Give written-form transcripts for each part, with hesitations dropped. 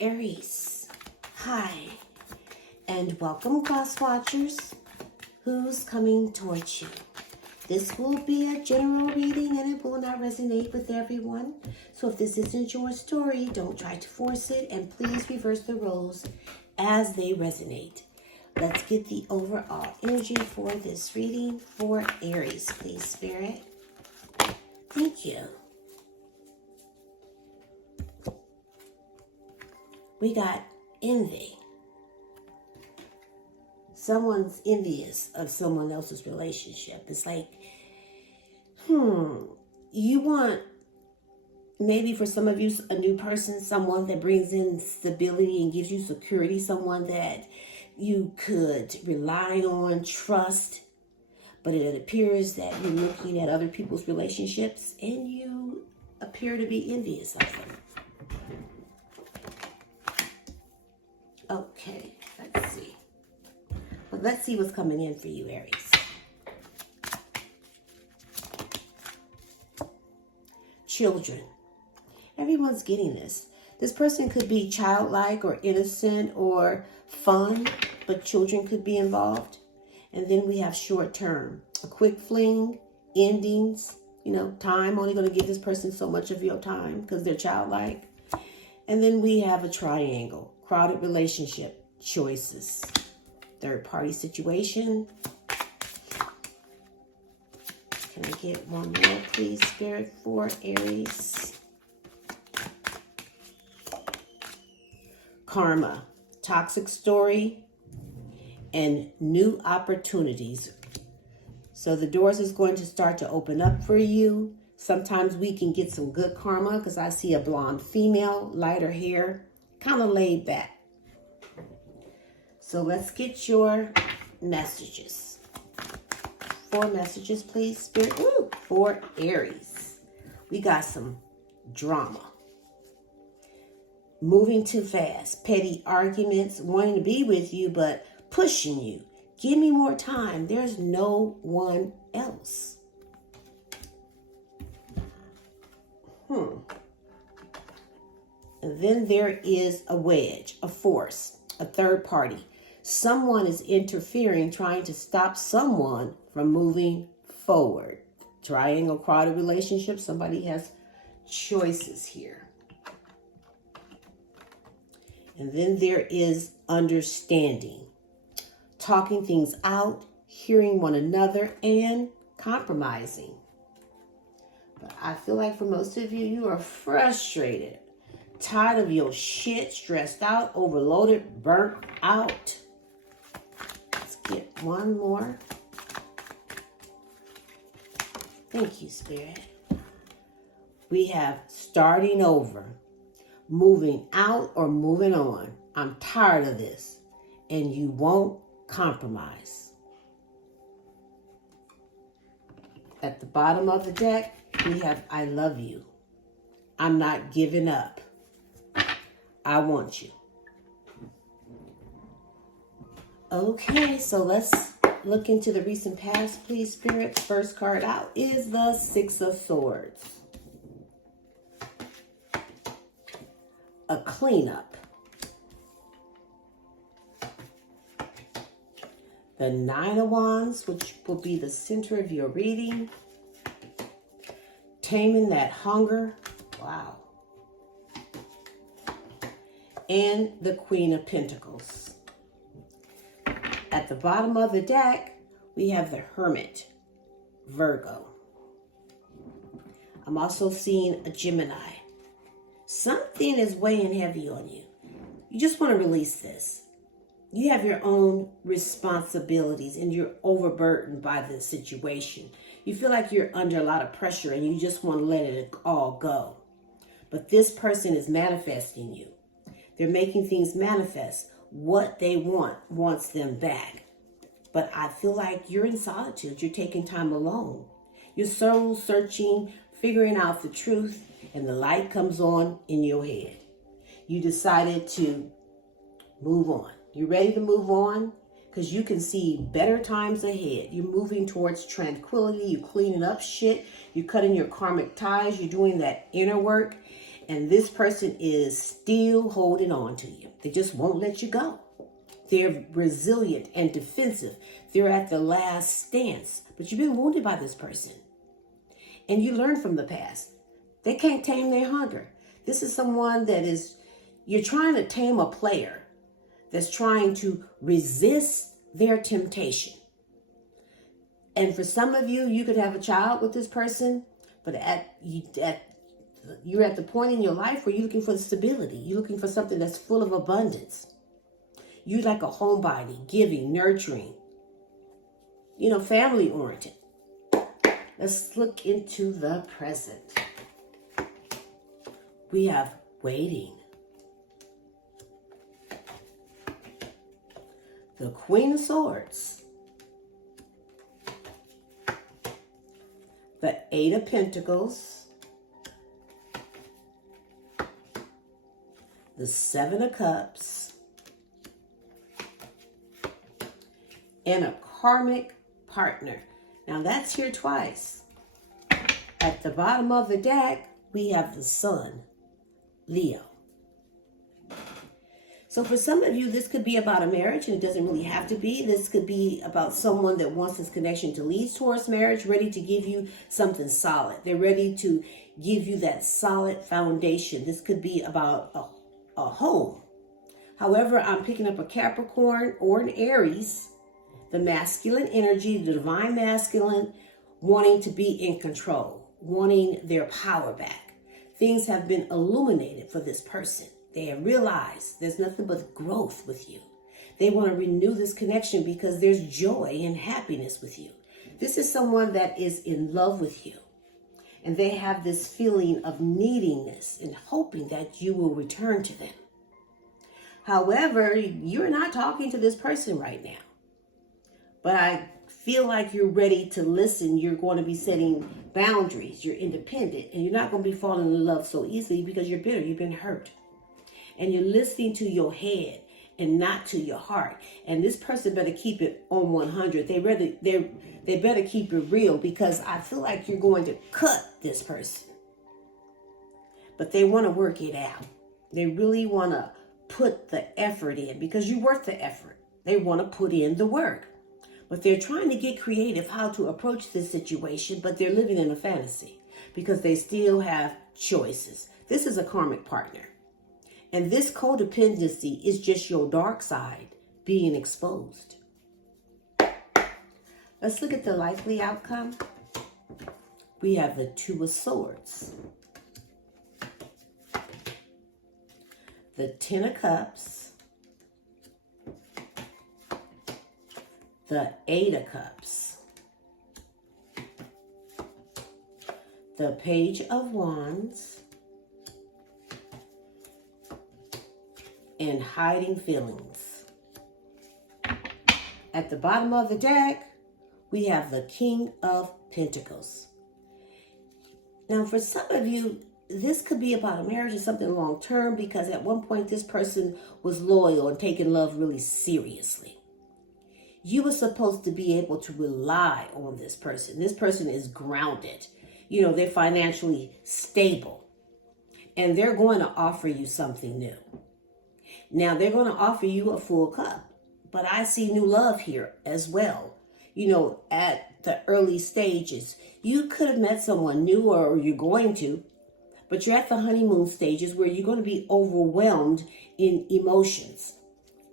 Aries. Hi, and welcome, Cross Watchers. Who's coming towards you? This will be a general reading and it will not resonate with everyone. So if this isn't your story, don't try to force it, and please reverse the roles as they resonate. Let's get the overall energy for this reading for Aries, please, Spirit. Thank you. We got envy. Someone's envious of someone else's relationship. It's like, you want, maybe for some of you, a new person, someone that brings in stability and gives you security, someone that you could rely on, trust, but it appears that you're looking at other people's relationships and you appear to be envious of them. Okay, let's see. Well, let's see what's coming in for you, Aries. Children. Everyone's getting this. This person could be childlike or innocent or fun, but children could be involved. And then we have short term, a quick fling, endings, time, only going to give this person so much of your time because they're childlike. And then we have a triangle, crowded relationship, choices, third party situation. Can I get one more, please, Spirit, for Aries? Karma, toxic story, and new opportunities. So the doors is going to start to open up for you. Sometimes we can get some good karma because I see a blonde female, lighter hair, kind of laid back. So let's get your messages. 4 messages, please, Spirit. For Aries. We got some drama. Moving too fast. Petty arguments. Wanting to be with you, but pushing you. Give me more time. There's no one else. And then there is a wedge, a force, a third party. Someone is interfering, trying to stop someone from moving forward. Triangle, crowded relationship. Somebody has choices here. And then there is understanding. Talking things out, hearing one another, and compromising. But I feel like for most of you, you are frustrated. Tired of your shit, stressed out, overloaded, burnt out. Let's get one more. Thank you, Spirit. We have starting over, moving out or moving on. I'm tired of this, and you won't compromise. At the bottom of the deck, we have I love you. I'm not giving up. I want you. Okay, so let's look into the recent past, please, Spirit. First card out is the 6 of Swords. A cleanup. The 9 of Wands, which will be the center of your reading. Taming that hunger. Wow. And the Queen of Pentacles. At the bottom of the deck, we have the Hermit, Virgo. I'm also seeing a Gemini. Something is weighing heavy on you. You just want to release this. You have your own responsibilities and you're overburdened by the situation. You feel like you're under a lot of pressure and you just want to let it all go. But this person is manifesting you. They're making things manifest. What they wants them back. But I feel like you're in solitude. You're taking time alone. You're soul searching, figuring out the truth, and the light comes on in your head. You decided to move on. You're ready to move on because you can see better times ahead. You're moving towards tranquility. You're cleaning up shit. You're cutting your karmic ties. You're doing that inner work. And this person is still holding on to you. They just won't let you go. They're resilient and defensive. They're at the last stance. But you've been wounded by this person. And you learn from the past. They can't tame their hunger. This is someone that is, you're trying to tame a player that's trying to resist their temptation. And for some of you, you could have a child with this person, but you're at the point in your life where you're looking for stability. You're looking for something that's full of abundance. You're like a homebody, giving, nurturing, family oriented. Let's look into the present. We have waiting. The Queen of Swords. The Eight of Pentacles. The Seven of Cups. And a karmic partner. Now that's here twice. At the bottom of the deck, we have the Sun, Leo. So for some of you, this could be about a marriage, and it doesn't really have to be. This could be about someone that wants this connection to lead towards marriage, ready to give you something solid. They're ready to give you that solid foundation. This could be about a home. However, I'm picking up a Capricorn or an Aries, the masculine energy, the divine masculine, wanting to be in control, wanting their power back. Things have been illuminated for this person. They have realized there's nothing but growth with you. They want to renew this connection because there's joy and happiness with you. This is someone that is in love with you. And they have this feeling of neediness and hoping that you will return to them. However, you're not talking to this person right now. But I feel like you're ready to listen. You're going to be setting boundaries. You're independent. And you're not going to be falling in love so easily because you're bitter. You've been hurt. And you're listening to your head and not to your heart. And this person better keep it on 100. They better keep it real, because I feel like you're going to cut this person. But they want to work it out. They really want to put the effort in, because you're worth the effort. They want to put in the work. But they're trying to get creative how to approach this situation, but they're living in a fantasy because they still have choices. This is a karmic partner. And this codependency is just your dark side being exposed. Let's look at the likely outcome. We have the Two of Swords, the Ten of Cups, the Eight of Cups, the Page of Wands, and hiding feelings. At the bottom of the deck, we have the King of Pentacles. Now, for some of you, this could be about a marriage or something long term, because at one point this person was loyal and taking love really seriously. You were supposed to be able to rely on this person. This person is grounded. They're financially stable. And they're going to offer you something new. Now, they're going to offer you a full cup. But I see new love here as well. At the early stages, you could have met someone new, or you're going to. But you're at the honeymoon stages where you're going to be overwhelmed in emotions.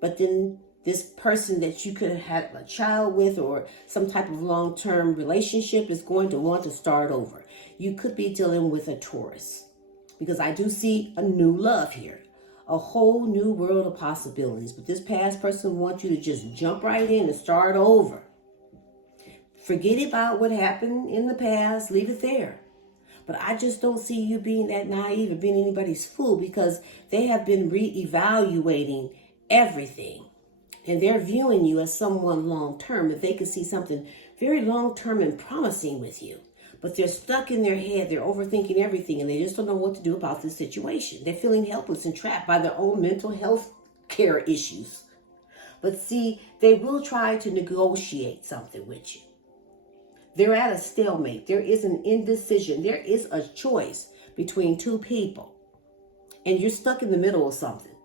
But then this person that you could have had a child with, or some type of long-term relationship, is going to want to start over. You could be dealing with a Taurus, because I do see a new love here. A whole new world of possibilities. But this past person wants you to just jump right in and start over. Forget about what happened in the past. Leave it there. But I just don't see you being that naive or being anybody's fool, because they have been reevaluating everything. And they're viewing you as someone long-term. If they could see something very long-term and promising with you. But they're stuck in their head. They're overthinking everything, and they just don't know what to do about this situation. They're feeling helpless and trapped by their own mental health care issues. But see, they will try to negotiate something with you. They're at a stalemate. There is an indecision. There is a choice between two people. and you're stuck in the middle of something.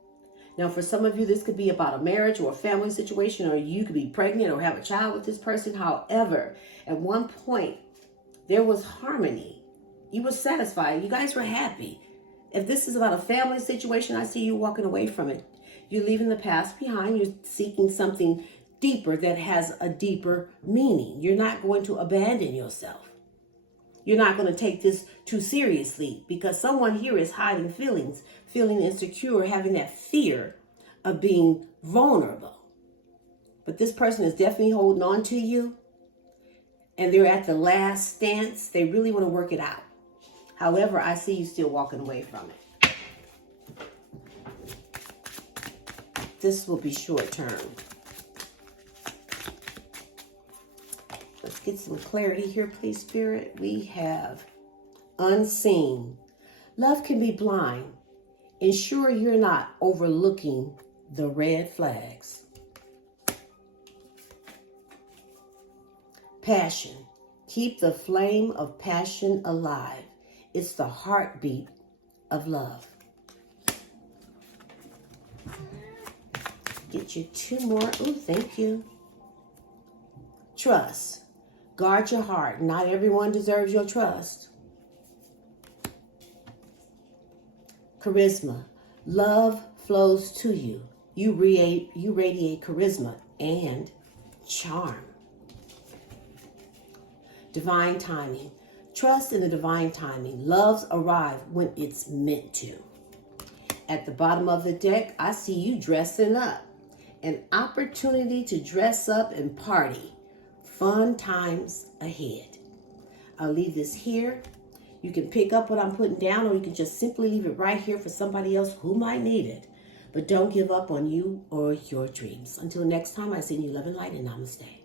Now, for some of you, this could be about a marriage or a family situation, or you could be pregnant or have a child with this person. However, at one point, there was harmony. You were satisfied. You guys were happy. If this is about a family situation, I see you walking away from it. You're leaving the past behind. You're seeking something deeper that has a deeper meaning. You're not going to abandon yourself. You're not going to take this too seriously, because someone here is hiding feelings, feeling insecure, having that fear of being vulnerable. But this person is definitely holding on to you, and they're at the last stance. They really want to work it out. However, I see you still walking away from it. This will be short term. Let's get some clarity here, please, Spirit. We have unseen. Love can be blind. Ensure you're not overlooking the red flags. Passion. Keep the flame of passion alive. It's the heartbeat of love. Get you two more. Oh, thank you. Trust. Guard your heart. Not everyone deserves your trust. Charisma. Love flows to you. You radiate charisma and charm. Divine timing. Trust in the divine timing. Loves arrive when it's meant to. At the bottom of the deck, I see you dressing up. An opportunity to dress up and party. Fun times ahead. I'll leave this here. You can pick up what I'm putting down, or you can just simply leave it right here for somebody else who might need it. But don't give up on you or your dreams. Until next time, I send you love and light, and namaste.